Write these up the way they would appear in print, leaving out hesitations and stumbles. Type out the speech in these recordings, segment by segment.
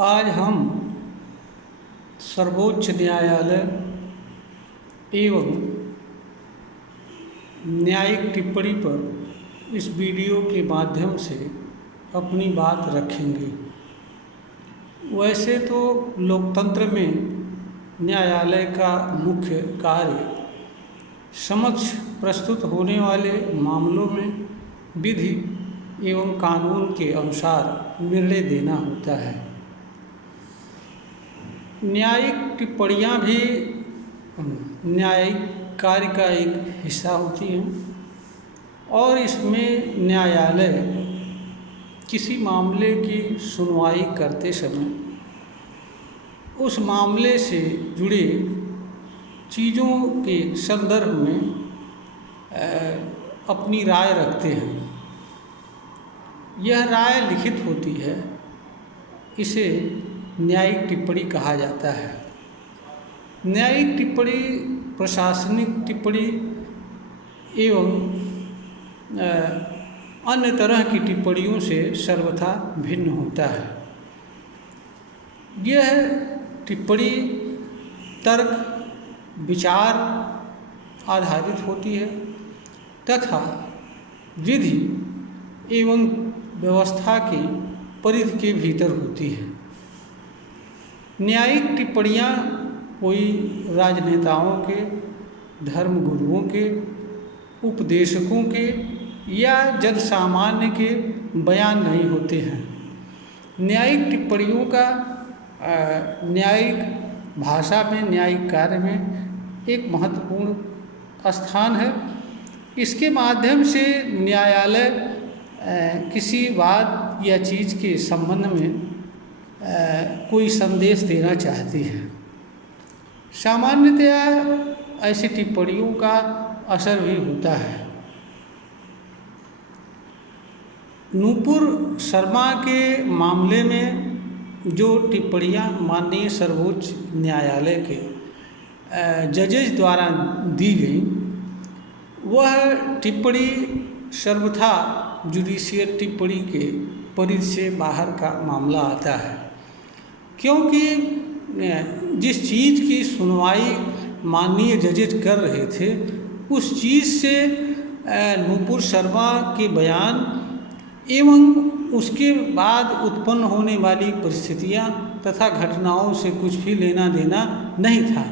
आज हम सर्वोच्च न्यायालय एवं न्यायिक टिप्पणी पर इस वीडियो के माध्यम से अपनी बात रखेंगे। वैसे तो लोकतंत्र में न्यायालय का मुख्य कार्य समक्ष प्रस्तुत होने वाले मामलों में विधि एवं कानून के अनुसार निर्णय देना होता है। न्यायिक टिप्पणियाँ भी न्यायिक कार्य का एक हिस्सा होती हैं और इसमें न्यायालय किसी मामले की सुनवाई करते समय उस मामले से जुड़े चीज़ों के संदर्भ में अपनी राय रखते हैं। यह राय लिखित होती है, इसे न्यायिक टिप्पणी कहा जाता है। न्यायिक टिप्पणी प्रशासनिक टिप्पणी एवं अन्य तरह की टिप्पणियों से सर्वथा भिन्न होता है। यह टिप्पणी तर्क विचार आधारित होती है तथा विधि एवं व्यवस्था की परिधि के भीतर होती है। न्यायिक टिप्पणियाँ कोई राजनेताओं के, धर्मगुरुओं के, उपदेशकों के या जन सामान्य के बयान नहीं होते हैं। न्यायिक टिप्पणियों का न्यायिक भाषा में, न्यायिक कार्य में एक महत्वपूर्ण स्थान है। इसके माध्यम से न्यायालय किसी बात या चीज़ के संबंध में कोई संदेश देना चाहती है। सामान्यतया ऐसी टिप्पणियों का असर भी होता है। नूपुर शर्मा के मामले में जो टिप्पणियाँ माननीय सर्वोच्च न्यायालय के जजेस द्वारा दी गई, वह टिप्पणी सर्वथा जुडिशियल टिप्पणी के परिधि से बाहर का मामला आता है, क्योंकि जिस चीज़ की सुनवाई माननीय जजेस कर रहे थे उस चीज़ से नूपुर शर्मा के बयान एवं उसके बाद उत्पन्न होने वाली परिस्थितियां तथा घटनाओं से कुछ भी लेना देना नहीं था।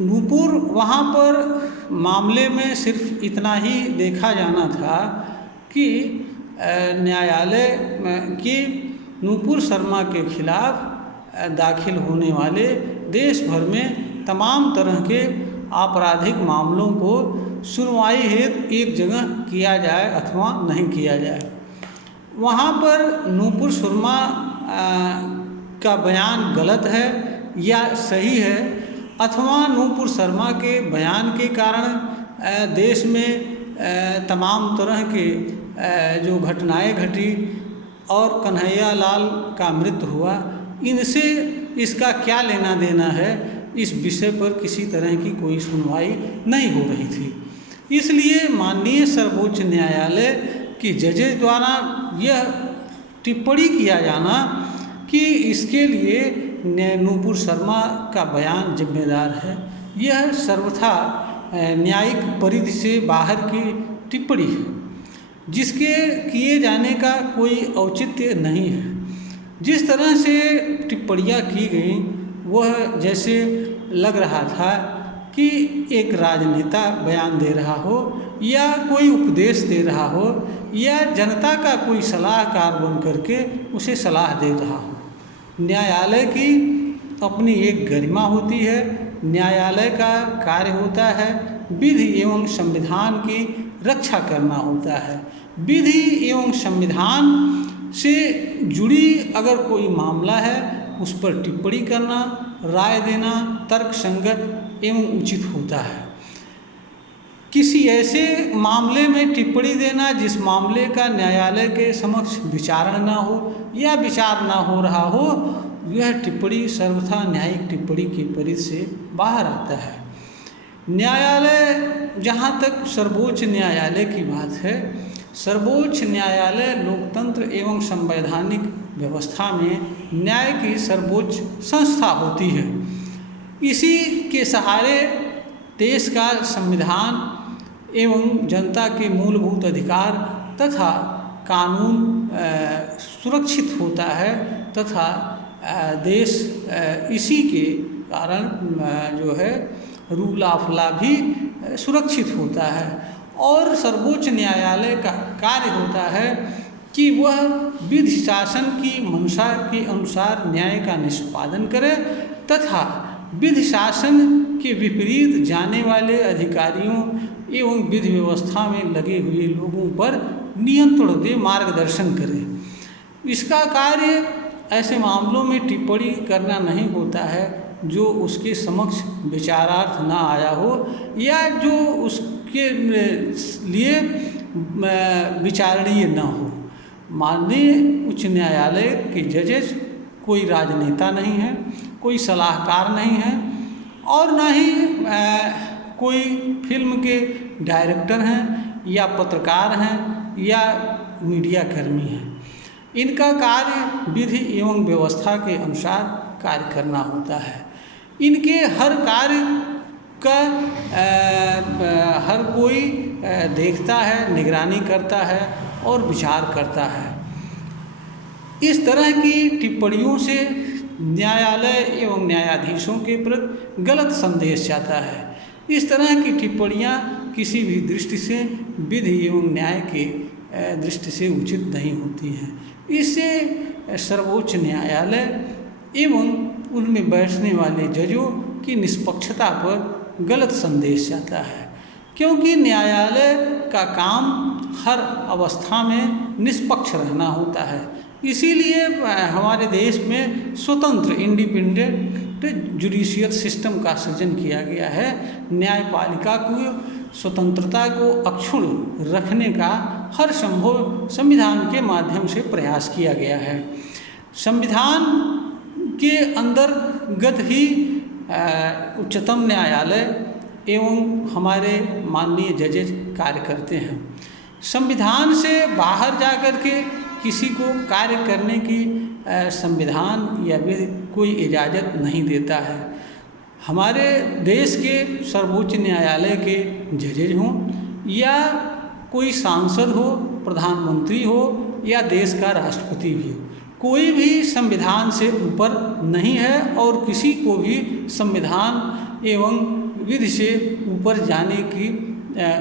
नूपुर वहाँ पर मामले में सिर्फ इतना ही देखा जाना था कि न्यायालय की नूपुर शर्मा के खिलाफ दाखिल होने वाले देश भर में तमाम तरह के आपराधिक मामलों को सुनवाई हेतु एक जगह किया जाए अथवा नहीं किया जाए। वहाँ पर नूपुर शर्मा का बयान गलत है या सही है, अथवा नूपुर शर्मा के बयान के कारण देश में तमाम तरह के जो घटनाएं घटी और कन्हैया लाल का मृत्यु हुआ, इनसे इसका क्या लेना देना है, इस विषय पर किसी तरह की कोई सुनवाई नहीं हो रही थी। इसलिए माननीय सर्वोच्च न्यायालय की जजेस द्वारा यह टिप्पणी किया जाना कि इसके लिए नूपुर शर्मा का बयान जिम्मेदार है, यह सर्वथा न्यायिक परिधि से बाहर की टिप्पणी है, जिसके किए जाने का कोई औचित्य नहीं है। जिस तरह से टिप्पणियाँ की गई वह जैसे लग रहा था कि एक राजनेता बयान दे रहा हो या कोई उपदेश दे रहा हो या जनता का कोई सलाहकार बन करके उसे सलाह दे रहा हो। न्यायालय की अपनी एक गरिमा होती है। न्यायालय का कार्य होता है विधि एवं संविधान की रक्षा करना होता है। विधि एवं संविधान से जुड़ी अगर कोई मामला है उस पर टिप्पणी करना, राय देना तर्क संगत एवं उचित होता है। किसी ऐसे मामले में टिप्पणी देना जिस मामले का न्यायालय के समक्ष विचारण ना हो या विचार ना हो रहा हो, यह टिप्पणी सर्वथा न्यायिक टिप्पणी की परिधि से बाहर आता है। न्यायालय, जहाँ तक सर्वोच्च न्यायालय की बात है, सर्वोच्च न्यायालय लोकतंत्र एवं संवैधानिक व्यवस्था में न्याय की सर्वोच्च संस्था होती है। इसी के सहारे देश का संविधान एवं जनता के मूलभूत अधिकार तथा कानून सुरक्षित होता है तथा देश इसी के कारण जो है रूल ऑफ लॉ भी सुरक्षित होता है। और सर्वोच्च न्यायालय का कार्य होता है कि वह विधि शासन की मंशा के अनुसार न्याय का निष्पादन करे तथा विधि शासन के विपरीत जाने वाले अधिकारियों एवं विधि व्यवस्था में लगे हुए लोगों पर नियंत्रण दे, मार्गदर्शन करे। इसका कार्य ऐसे मामलों में टिप्पणी करना नहीं होता है जो उसके समक्ष विचारार्थ ना आया हो या जो उसके लिए विचारणीय न हो। माननीय उच्च न्यायालय के जजेस कोई राजनेता नहीं है, कोई सलाहकार नहीं है और ना ही कोई फिल्म के डायरेक्टर हैं या पत्रकार हैं या मीडिया कर्मी हैं। इनका कार्य विधि एवं व्यवस्था के अनुसार कार्य करना होता है। इनके हर कार्य का हर कोई देखता है, निगरानी करता है और विचार करता है। इस तरह की टिप्पणियों से न्यायालय एवं न्यायाधीशों के प्रति गलत संदेश जाता है। इस तरह की टिप्पणियां किसी भी दृष्टि से विधि एवं न्याय के दृष्टि से उचित नहीं होती हैं। इससे सर्वोच्च न्यायालय एवं उनमें बैठने वाले जजों की निष्पक्षता पर गलत संदेश जाता है, क्योंकि न्यायालय का काम हर अवस्था में निष्पक्ष रहना होता है। इसीलिए हमारे देश में स्वतंत्र इंडिपेंडेंट जुडिशियल सिस्टम का सृजन किया गया है। न्यायपालिका को स्वतंत्रता को अक्षुण्ण रखने का हर संभव संविधान के माध्यम से प्रयास किया गया है। संविधान के अंतर्गत ही उच्चतम न्यायालय एवं हमारे माननीय जजेज कार्य करते हैं। संविधान से बाहर जाकर के किसी को कार्य करने की संविधान या विधि कोई इजाज़त नहीं देता है। हमारे देश के सर्वोच्च न्यायालय के जजेज हों या कोई सांसद हो, प्रधानमंत्री हो या देश का राष्ट्रपति भी हो, कोई भी संविधान से ऊपर नहीं है और किसी को भी संविधान एवं विधि से ऊपर जाने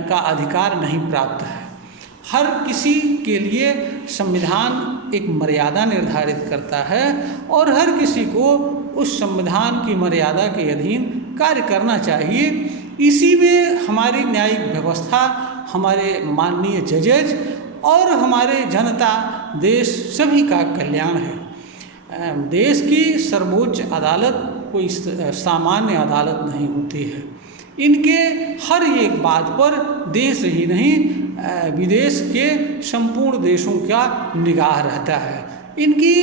का अधिकार नहीं प्राप्त है। हर किसी के लिए संविधान एक मर्यादा निर्धारित करता है और हर किसी को उस संविधान की मर्यादा के अधीन कार्य करना चाहिए। इसी में हमारी न्यायिक व्यवस्था, हमारे माननीय जजेज और हमारे जनता, देश सभी का कल्याण है। देश की सर्वोच्च अदालत कोई सामान्य अदालत नहीं होती है। इनके हर एक बात पर देश ही नहीं विदेश के संपूर्ण देशों का निगाह रहता है। इनकी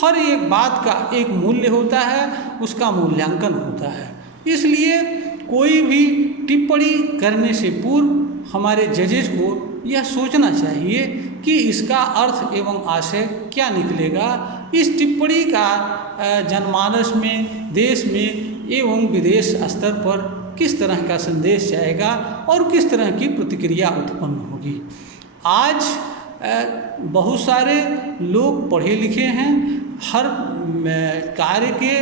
हर एक बात का एक मूल्य होता है, उसका मूल्यांकन होता है। इसलिए कोई भी टिप्पणी करने से पूर्व हमारे जजेस को यह सोचना चाहिए कि इसका अर्थ एवं आशय क्या निकलेगा। इस टिप्पणी का जनमानस में, देश में एवं विदेश स्तर पर किस तरह का संदेश जाएगा और किस तरह की प्रतिक्रिया उत्पन्न होगी। आज बहुत सारे लोग पढ़े लिखे हैं, हर कार्य के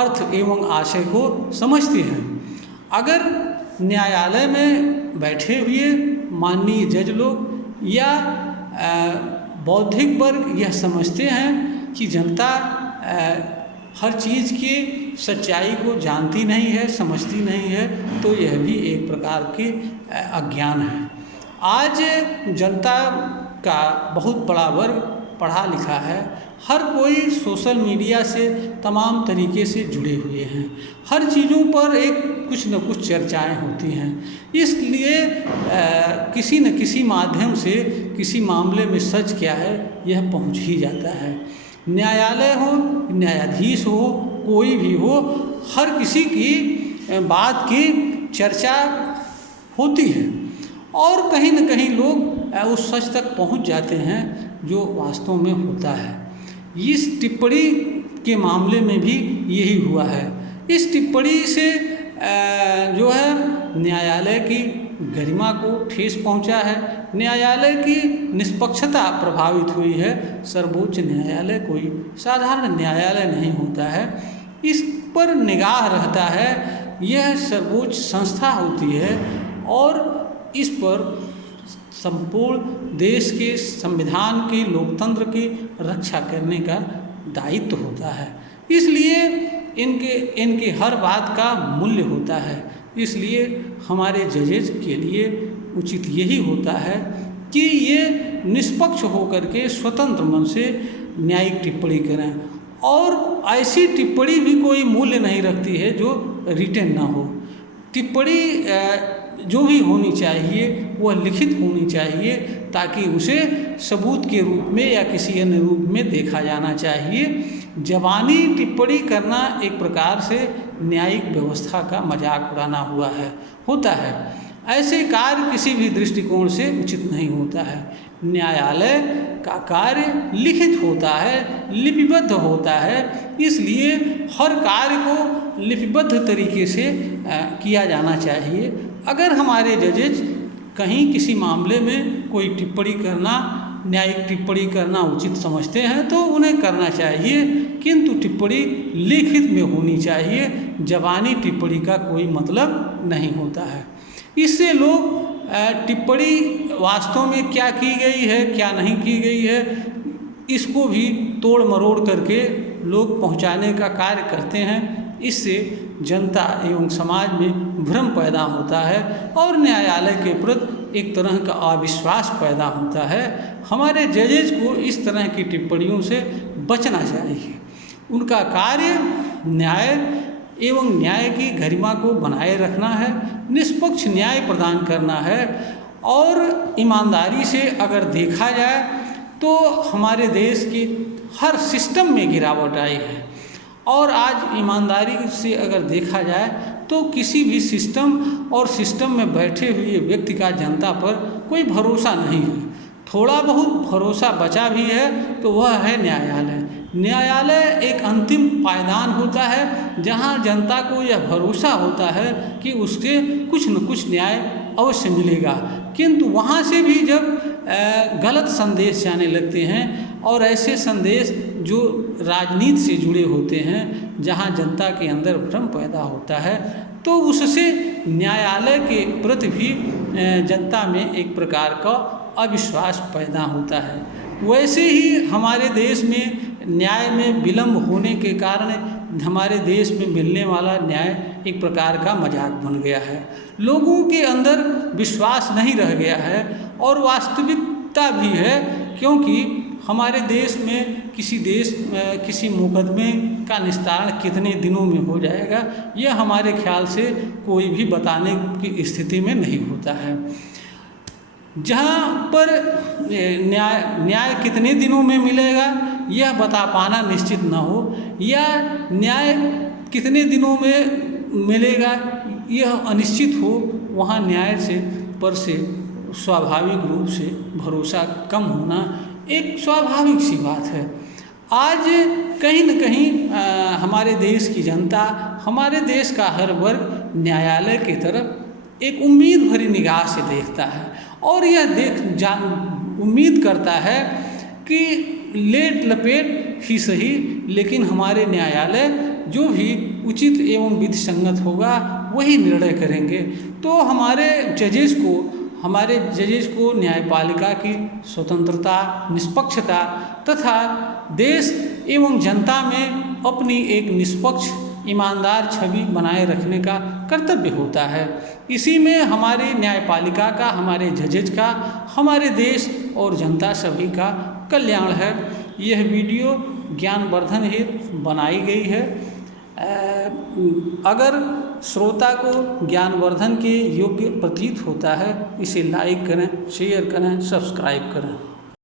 अर्थ एवं आशय को समझते हैं। अगर न्यायालय में बैठे हुए माननीय जज लोग या बौद्धिक वर्ग यह समझते हैं कि जनता हर चीज़ की सच्चाई को जानती नहीं है, समझती नहीं है, तो यह भी एक प्रकार के अज्ञान है। आज जनता का बहुत बड़ा वर्ग पढ़ा लिखा है, हर कोई सोशल मीडिया से तमाम तरीके से जुड़े हुए हैं। हर चीज़ों पर कुछ न कुछ चर्चाएं होती हैं। इसलिए किसी न किसी माध्यम से किसी मामले में सच क्या है यह पहुंच ही जाता है। न्यायालय हो, न्यायाधीश हो, कोई भी हो, हर किसी की बात की चर्चा होती है और कहीं न कहीं लोग उस सच तक पहुंच जाते हैं जो वास्तव में होता है। इस टिप्पणी के मामले में भी यही हुआ है। इस टिप्पणी से जो है न्यायालय की गरिमा को ठेस पहुंचा है, न्यायालय की निष्पक्षता प्रभावित हुई है। सर्वोच्च न्यायालय कोई साधारण न्यायालय नहीं होता है, इस पर निगाह रहता है, यह सर्वोच्च संस्था होती है और इस पर संपूर्ण देश के संविधान के लोकतंत्र की रक्षा करने का दायित्व होता है। इसलिए इनके हर बात का मूल्य होता है। इसलिए हमारे जजेज के लिए उचित यही होता है कि ये निष्पक्ष होकर के स्वतंत्र मन से न्यायिक टिप्पणी करें, और ऐसी टिप्पणी भी कोई मूल्य नहीं रखती है जो रिटन ना हो। टिप्पणी जो भी होनी चाहिए वह लिखित होनी चाहिए, ताकि उसे सबूत के रूप में या किसी अन्य रूप में देखा जाना चाहिए। ज़बानी टिप्पणी करना एक प्रकार से न्यायिक व्यवस्था का मजाक उड़ाना होता है। ऐसे कार्य किसी भी दृष्टिकोण से उचित नहीं होता है। न्यायालय का कार्य लिखित होता है, लिपिबद्ध होता है, इसलिए हर कार्य को लिपिबद्ध तरीके से किया जाना चाहिए। अगर हमारे जजेज कहीं किसी मामले में कोई टिप्पणी करना, न्यायिक टिप्पणी करना उचित समझते हैं तो उन्हें करना चाहिए, किंतु टिप्पणी लिखित में होनी चाहिए। ज़बानी टिप्पणी का कोई मतलब नहीं होता है। इससे लोग टिप्पणी वास्तव में क्या की गई है, क्या नहीं की गई है, इसको भी तोड़ मरोड़ करके लोग पहुंचाने का कार्य करते हैं। इससे जनता एवं समाज में भ्रम पैदा होता है और न्यायालय के प्रति एक तरह का अविश्वास पैदा होता है। हमारे जजेज को इस तरह की टिप्पणियों से बचना चाहिए। उनका कार्य न्याय एवं न्याय की गरिमा को बनाए रखना है, निष्पक्ष न्याय प्रदान करना है। और ईमानदारी से अगर देखा जाए तो हमारे देश के हर सिस्टम में गिरावट आई है, और आज ईमानदारी से अगर देखा जाए तो किसी भी सिस्टम और सिस्टम में बैठे हुए व्यक्ति का जनता पर कोई भरोसा नहीं है। थोड़ा बहुत भरोसा बचा भी है तो वह है न्यायालय। न्यायालय एक अंतिम पायदान होता है जहां जनता को यह भरोसा होता है कि उसके कुछ न कुछ न्याय अवश्य मिलेगा। किंतु वहां से भी जब गलत संदेश जाने लगते हैं और ऐसे संदेश जो राजनीति से जुड़े होते हैं, जहां जनता के अंदर भ्रम पैदा होता है, तो उससे न्यायालय के प्रति भी जनता में एक प्रकार का अविश्वास पैदा होता है। वैसे ही हमारे देश में न्याय में विलम्ब होने के कारण हमारे देश में मिलने वाला न्याय एक प्रकार का मजाक बन गया है। लोगों के अंदर विश्वास नहीं रह गया है और वास्तविकता भी है, क्योंकि हमारे देश में किसी मुकदमे का निस्तारण कितने दिनों में हो जाएगा, यह हमारे ख्याल से कोई भी बताने की स्थिति में नहीं होता है। जहाँ पर न्याय कितने दिनों में मिलेगा यह बता पाना निश्चित न हो, या न्याय कितने दिनों में मिलेगा यह अनिश्चित हो, वहाँ न्याय से स्वाभाविक रूप से भरोसा कम होना एक स्वाभाविक सी बात है। आज कहीं न कहीं हमारे देश की जनता, हमारे देश का हर वर्ग न्यायालय की तरफ एक उम्मीद भरी निगाह से देखता है और यह उम्मीद करता है कि लेट लपेट ही सही, लेकिन हमारे न्यायालय जो भी उचित एवं विधि संगत होगा वही निर्णय करेंगे। तो हमारे जजेस को न्यायपालिका की स्वतंत्रता, निष्पक्षता तथा देश एवं जनता में अपनी एक निष्पक्ष ईमानदार छवि बनाए रखने का कर्तव्य होता है। इसी में हमारी न्यायपालिका का, हमारे जजेज का, हमारे देश और जनता सभी का कल्याण है। यह वीडियो ज्ञानवर्धन हेतु बनाई गई है। अगर श्रोता को ज्ञानवर्धन के योग्य प्रतीत होता है, इसे लाइक करें, शेयर करें, सब्सक्राइब करें।